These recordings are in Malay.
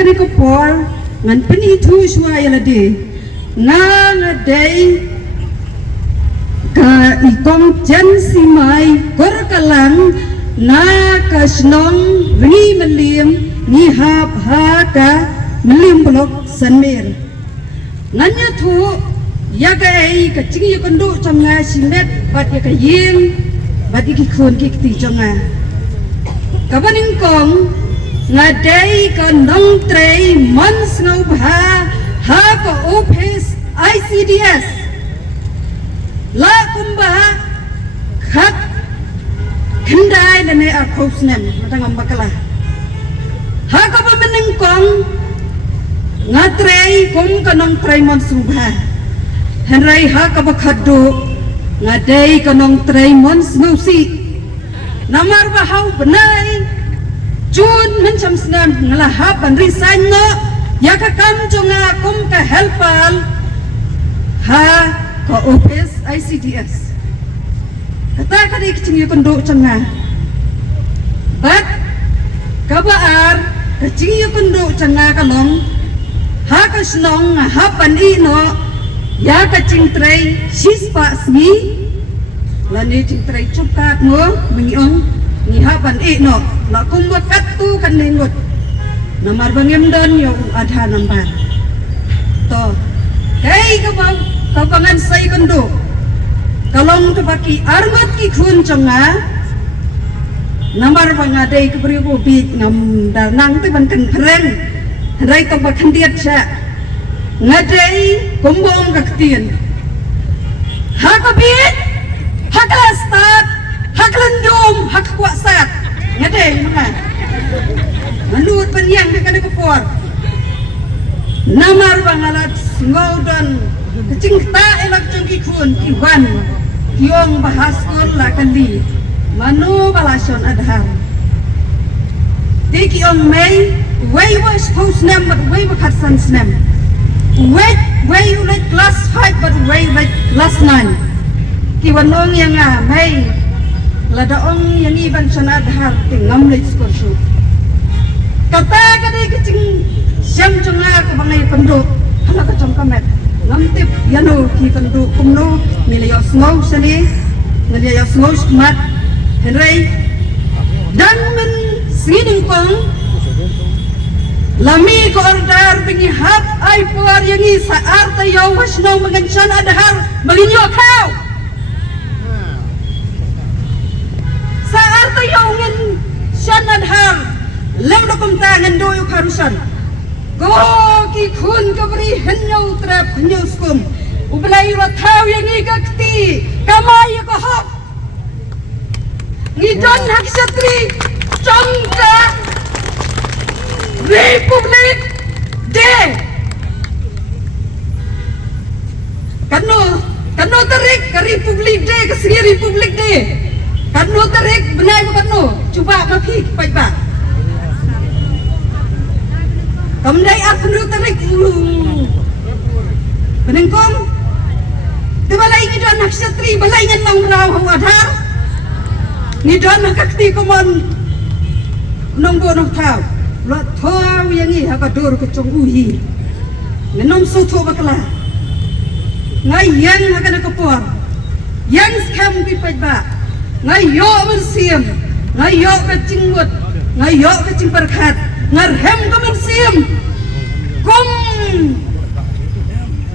kani ko por ngan peni thu shwa yala de nga day ka ikong jan simay kor kalang na kasnong ri malim ni hap ha ka malim blok sanmer nganya thu ya ka ai ka chingi kondu changa simet bat ya ka yin bat ki khon ki ti changa ka baning kong nga day ka nong trei mons ngau bha ha ka office ICDS la kumba khat kendai dan a khosnem matang bakala ha ka ba maning kong nga trei kum ka nong trei mons ngau henrai ha ka ba khaddu nga day ka nong trei mons ngau si namar ba hau benai Jun mencam senam ngelahap dan resign no ya ka kam jonga kum ka helpal ha ka office ICDS kata ka dik cing yukondo changa bat ka baar ka cing yukondo changa ka long ha ka snong ha pan I no ya ka cing trei sispa smi lani cing trei chukat mo mengiong ni haban no la kumba katu kan lengot namar bangem don yo adha nambar to kai ka bangan sai kondo kalong to baki armat ki khun chonga namar banga dei ke bri bo bi ngam dar nang te ban kan phreng rai to ba khandiat cha ngadei kumbong ka ktien ha ka bi ha ka start hak lendum hak kuasat ngade mana menurut penyang hak ada kepor namar bangalat ngaudan kecing ta elak cengki kun kiwan kiong bahas kun lakandi manu balason adhar tiki on may way was post nem but way bakat sans nem way you like class 5 but way like class 9 kiwan nong yang may lada ong yang iban sana adhar tingam lej skorsu kata kadai kecing siam jonga ko bangai penduk hala ka jong kamet ngamtip yano ki penduk kumno milayos ngau sani milayos ngau mat henry dan men sining kong lami ko ordar bingi hap ai puar yang i saar tayo wasno mengencan adhar maginyo kau saat tayongin siyan adhar lem dokum tangan doyo karusan go ki khun kabri henyo trap henyo skum ublay rathaw yang ikakti kamay ko hap ngidon hak satri chongka Republic Day kano tarik ka Republic Day ka sige Republic Day kanu tarik benai ko kanu cuba mapi pai ba kamdai aku tarik benengkom te balai ni don naksatri balai ngan nang raw ho adhar ni don kakti ko mon nong bo nong thau lo thau yang ni ha ka dur ko chong uhi menom so tho bakla ngai yang ha kana ko por yang skam pi pai ba ngayo mensiam ngayo kecinggut ngayo kecing berkat ngarhem ke mensiam kum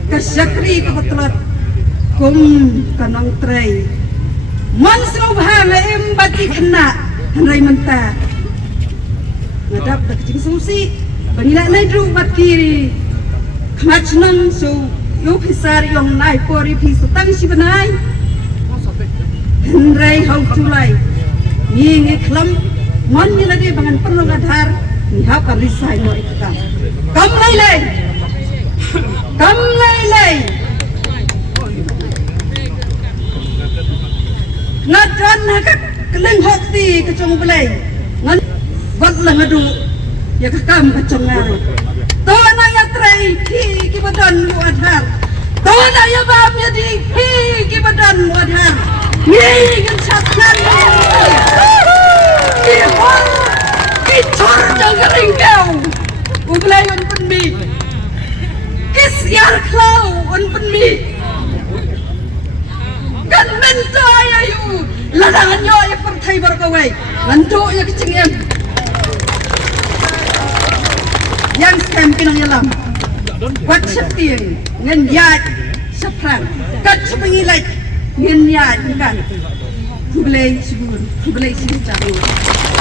kesyakri kebetulan kum kanang trei mansau bahana embati kena henrai mentah ngadap dak kecing susi bangila nai dru bat kiri kmachnang so yo pisar yong nai pori pi sutang si benai henrai hau tulai ni ngeklam mon ni lagi bangan perlu adhar ni ha kan risai no ikam kam lai ngadan hak keleng hokti kecong belai ngan wat la ngadu ya kakam kecong ngaro to na ya trei ki badan mu adhar to na ya bam ya di ki badan mu adhar ni kan satnan ki hor ki chor jang ring kau ublai ladangan nyo ay partai berkawai lanto ya kecingin yang scam pinang yalam wat septiang ngan yat sepran kat sepengilai ngan yat kan kubelai subur kubelai sibuk